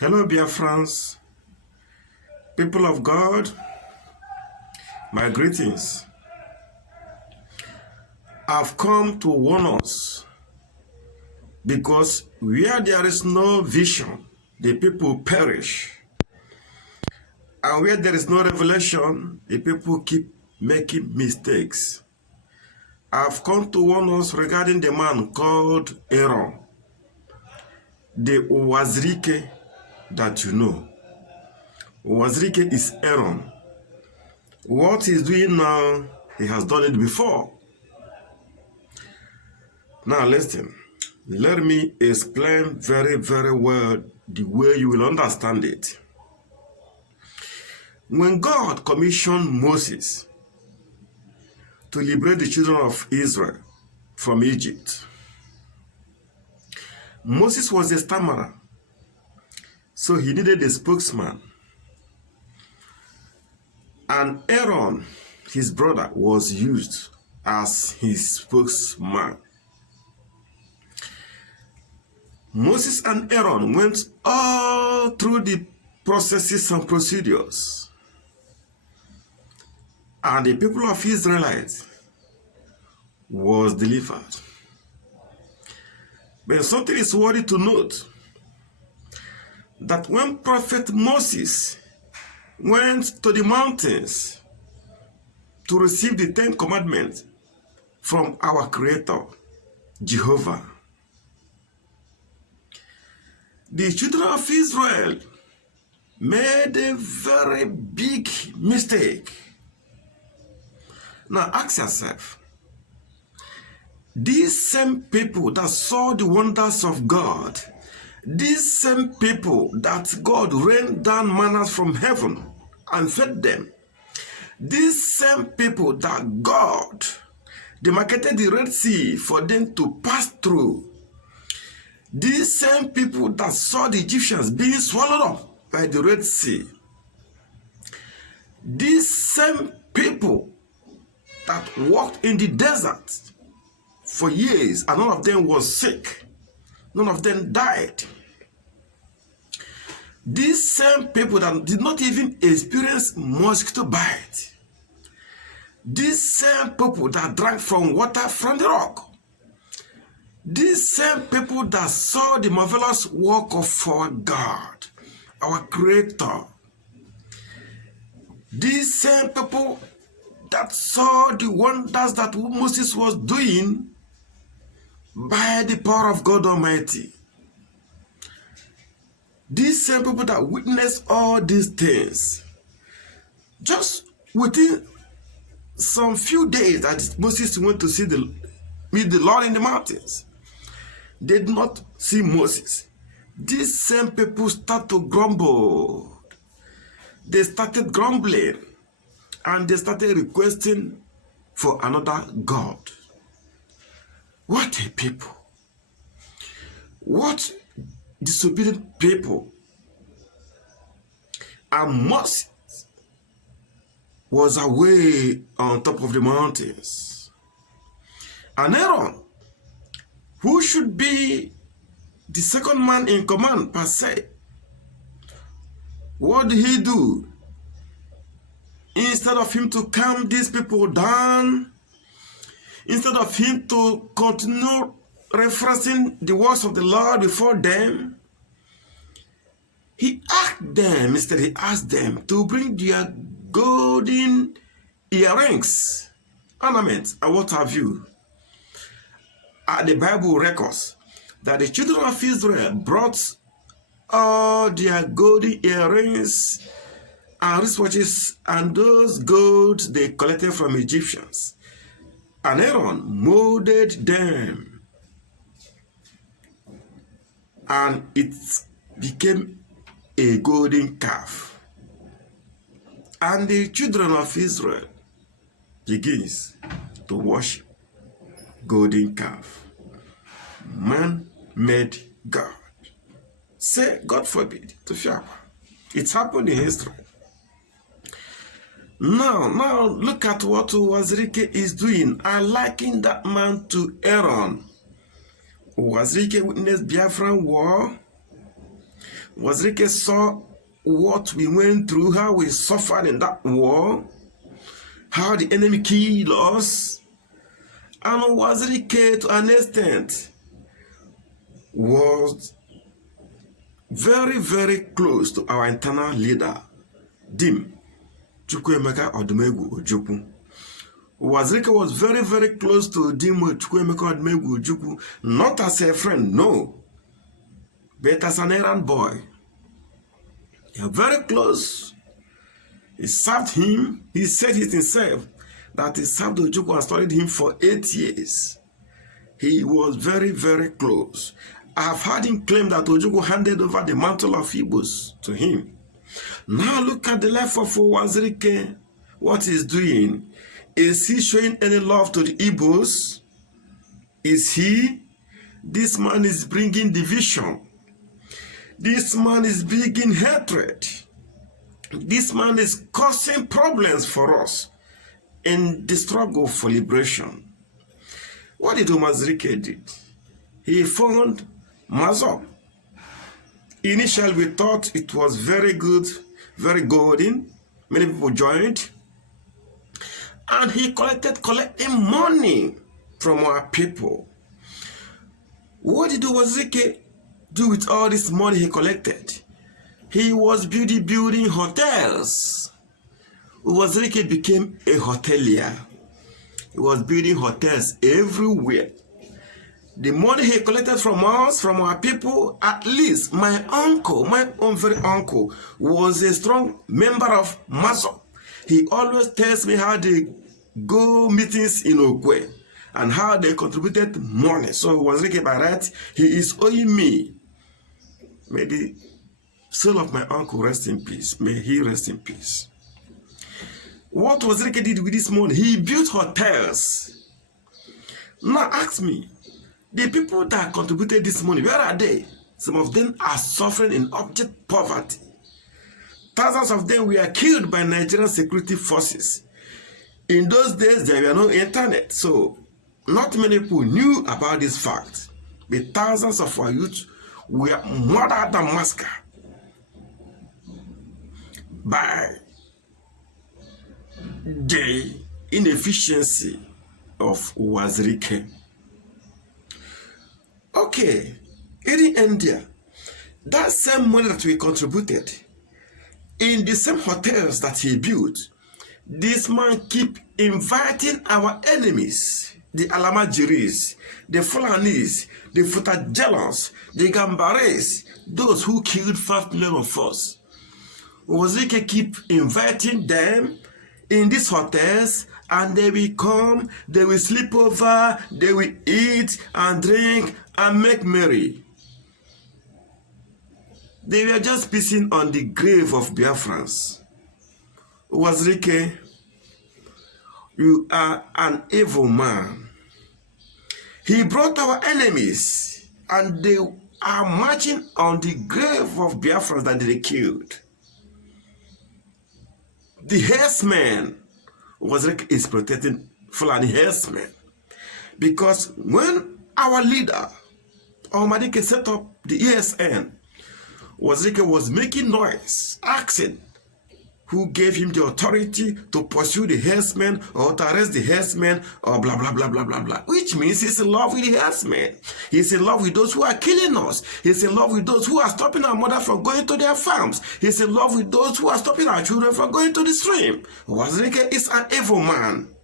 Hello, dear friends, people of God, my greetings. I've come to warn us because where there is no vision, the people perish. And where there is no revelation, the people keep making mistakes. I've come to warn us regarding the man called Aaron, the Uwazurike that you know. Uwazurike is Aaron. What he's doing now, he has done it before. Now listen, let me explain very, very well the way you will understand it. When God commissioned Moses to liberate the children of Israel from Egypt, Moses was a stammerer, so he needed a spokesman. And Aaron, his brother, was used as his spokesman. Moses and Aaron went all through the processes and procedures. And the people of Israelites was delivered. But something is worthy to note, that when Prophet Moses went to the mountains to receive the 10 Commandments from our Creator, Jehovah, the children of Israel made a very big mistake. Now ask yourself, these same people that saw the wonders of God, these same people that God rained down manna from heaven and fed them, these same people that God demarcated the Red Sea for them to pass through, these same people that saw the Egyptians being swallowed up by the Red Sea, these same people that walked in the desert for years and none of them was sick, none of them died. These same people that did not even experience mosquito bite, these same people that drank from water from the rock, these same people that saw the marvelous work of our God, our Creator, these same people that saw the wonders that Moses was doing by the power of God Almighty, these same people that witnessed all these things, just within some few days that Moses went to meet the Lord in the mountains, they did not see Moses. These same people start to grumble. They started grumbling and they started requesting for another God. What a people. What disobedient people. And Moses was away on top of the mountains. And Aaron, who should be the second man in command per se, what did he do? Instead of him to calm these people down, instead of him to continue referencing the words of the Lord before them, he asked them to bring their golden earrings, ornaments, and what have you. The Bible records that the children of Israel brought all their golden earrings and wristwatches and those gold they collected from Egyptians. And Aaron molded them, and it became a golden calf. And the children of Israel begins to worship golden calf. Man-made God. Say, God forbid, to fear. It's happened in history. Now look at what Uwazurike is doing. I liken that man to Aaron. Uwazurike witnessed Biafran war. Uwazurike saw what we went through, how we suffered in that war, how the enemy killed us. And Uwazurike, to an extent, was very, very close to our internal leader, Dim Chukwuemeka Odumegwu Ojukwu. Uwazurike was very, very close to Dim Chukwuemeka Odumegwu Ojukwu, not as a friend, no, but as an errand boy. They are very close. He served him. He said it himself that he served Ojukwu and studied him for 8 years. He was very, very close. I have heard him claim that Ojukwu handed over the mantle of Igbos to him. Now look at the life of Uwazurike, what he's doing. Is he showing any love to the Igbos? Is he? This man is bringing division. This man is bringing hatred. This man is causing problems for us in the struggle for liberation. What did Uwazurike do? He found Massob. Initially, we thought it was very good, very golden. Many people joined. And he collecting money from our people. What did Uwazurike do with all this money he collected? He was building hotels. Uwazurike became a hotelier. He was building hotels everywhere. The money he collected from us, from our people, at least my uncle, my own very uncle, was a strong member of Massob. He always tells me how they go meetings in Okwe and how they contributed money. So Uwazurike, by right, he is owing me. May the soul of my uncle rest in peace. May he rest in peace. What Uwazurike did with this money? He built hotels. Now ask me, the people that contributed this money, where are they? Some of them are suffering in abject poverty. Thousands of them were killed by Nigerian security forces. In those days, there were no internet, so not many people knew about this fact. But thousands of our youth were murdered and massacred by the inefficiency of Uwazurike. Okay, in India, that same money that we contributed in the same hotels that he built, this man keep inviting our enemies, the Alamajiris, the Fulanis, the Futajalans, the Gambares, those who killed 5 million of us. Uwazurike keep inviting them in these hotels, and they will come, they will sleep over, they will eat and drink and make merry. They were just pissing on the grave of Biafrans. Uwazurike, you are an evil man. He brought our enemies, and they are marching on the grave of Biafrans that they killed. The herdsmen, Uwazurike is protecting Fulani herdsmen, because when our leader, Omadike, set up the ESN, Uwazurike was making noise, asking who gave him the authority to pursue the herdsmen or to arrest the herdsmen or blah, blah, blah, blah, blah, blah. Which means he's in love with the herdsmen. He's in love with those who are killing us. He's in love with those who are stopping our mother from going to their farms. He's in love with those who are stopping our children from going to the stream. Uwazurike is an evil man.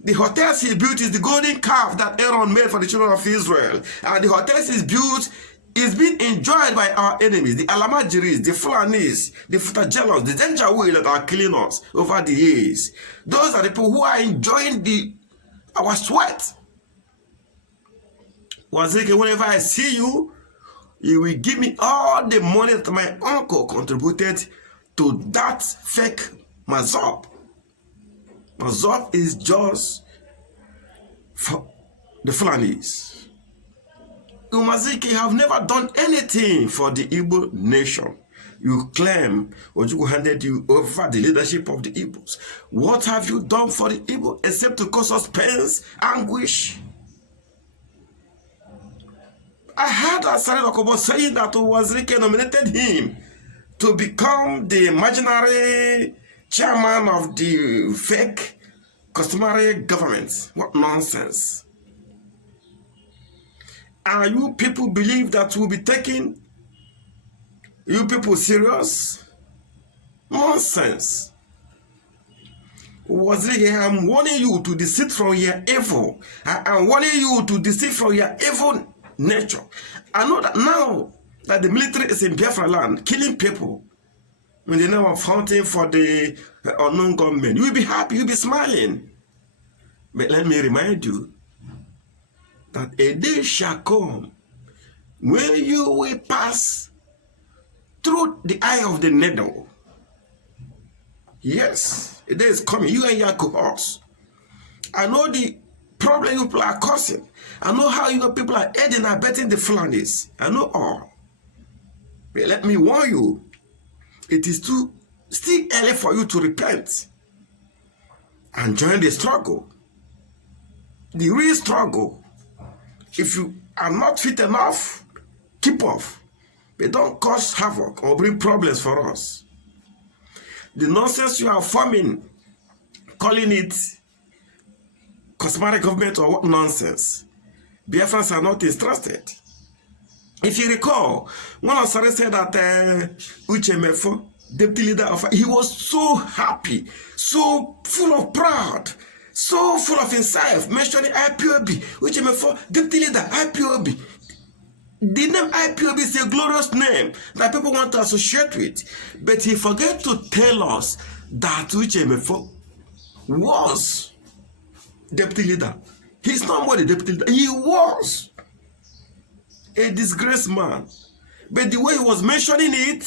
The hotels he built is the golden calf that Aaron made for the children of Israel. And the hotels he's built is being enjoyed by our enemies, the Alamajiris, the Fulanis, the Futajalos, the Janjaweed that are killing us over the years. Those are the people who are enjoying our sweat. Uwazurike, whenever I see you, you will give me all the money that my uncle contributed to that fake Massob. Massob is just for the Fulanis. Uwazurike, you have never done anything for the Igbo nation. You claim Ojukwu handed you over the leadership of the Igbos. What have you done for the Igbo except to cause us pains, anguish? I heard that Sare Okobo saying that Uwazurike nominated him to become the imaginary chairman of the fake customary government. What nonsense. And you people believe that we'll be taking you people serious? Nonsense. Uwazurike, I'm warning you to desist from your evil. I'm warning you to desist from your evil nature. I know that now that the military is in Biafra land, killing people in the name of fighting for the unknown government, you will be happy, you will be smiling. But let me remind you that a day shall come when you will pass through the eye of the needle. Yes, a day is coming, you and your cohorts. I know the problem you people are causing. I know how you people are aiding and abetting the Fulanis. I know all. But let me warn you, it is still early for you to repent and join the struggle. The real struggle. If you are not fit enough, keep off. But don't cause havoc or bring problems for us. The nonsense you are forming, calling it customary government or what nonsense. Biafrans are not interested. If you recall, when Osare said that Uchemefo, deputy leader of, he was so happy, so full of pride, so full of himself, mentioning IPOB, Uchemefo, deputy leader, IPOB. The name IPOB is a glorious name that people want to associate with. But he forgot to tell us that Uchemefo was deputy leader. He's not more the deputy leader. He was a disgraced man. But the way he was mentioning it,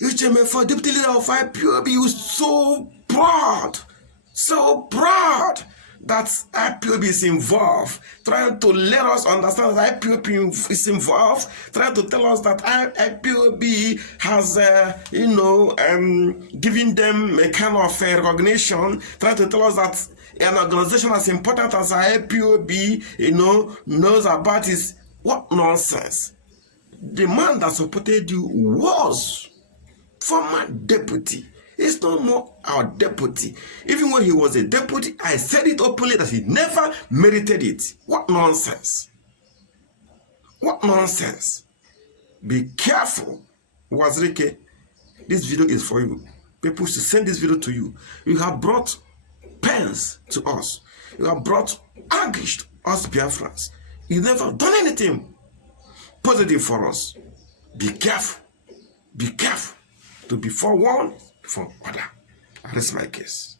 Uchemefo, deputy leader of IPOB, he was so proud that IPOB is involved, trying to let us understand that IPOB is involved, trying to tell us that IPOB has, giving them a kind of recognition, trying to tell us that an organization as important as IPOB, knows about is what nonsense. The man that supported you was former deputy. He's no more our deputy. Even when he was a deputy, I said it openly that he never merited it. What nonsense. What nonsense. Be careful. Uwazurike, this video is for you. People should send this video to you. You have brought pains to us. You have brought anguish to us Biafrans. You never done anything positive for us. Be careful. Be careful to be forewarned from other. That is my case.